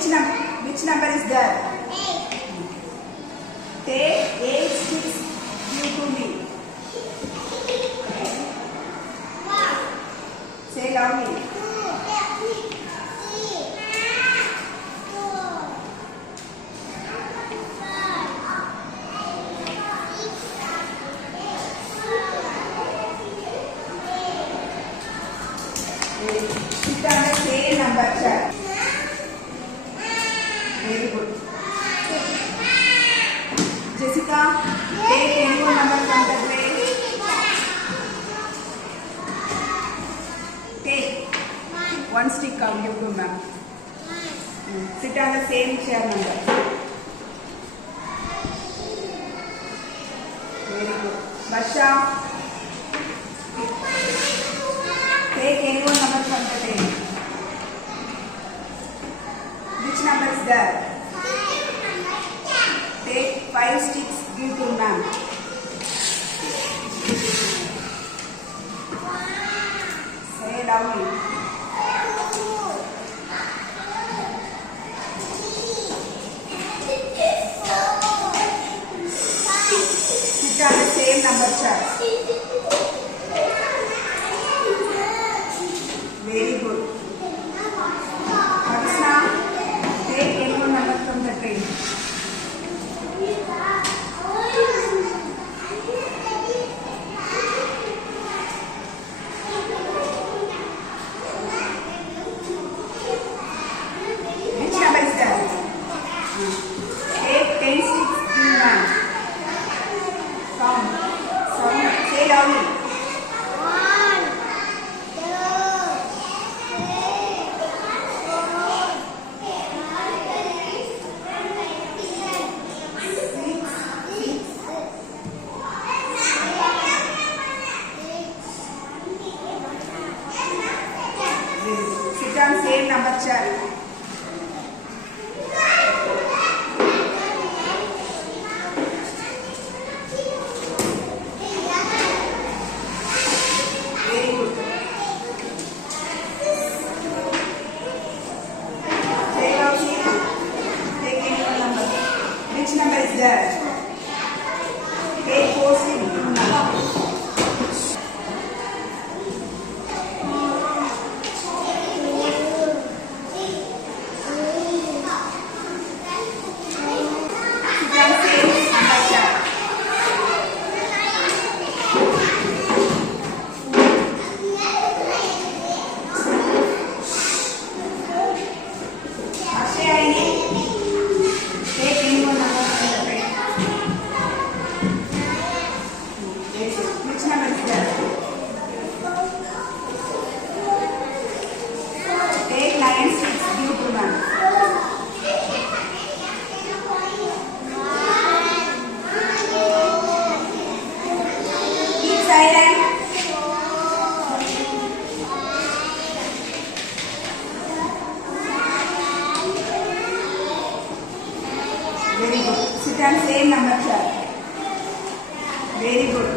Which number is there? 8. Take 8 sticks, give to me. Say loudly. 2. Sit on the same number chart. Very good. Jessica, take any one number from the tray. Take one stick of you to ma'am. Sit on the same chair number. Very good. Basha, take any one number from the tray. Which number is there? Take 5 sticks, give to ma'am. Say loudly. Sit on the same number chart. Very good. Krishna, take any one number from the tray. Which number is that? Take 10 sticks, give ma'am. Count. Say loudly. 1, 2, 3, 4, 5, 6. Sit on same number chart. Very good. Say loudly. Take any one number. Which number is there? Take 4 sticks, give ma'am. Which number is there? Take 9 sticks, give to ma'am. Keep silent. Very good. Sit on same number chart. Very good.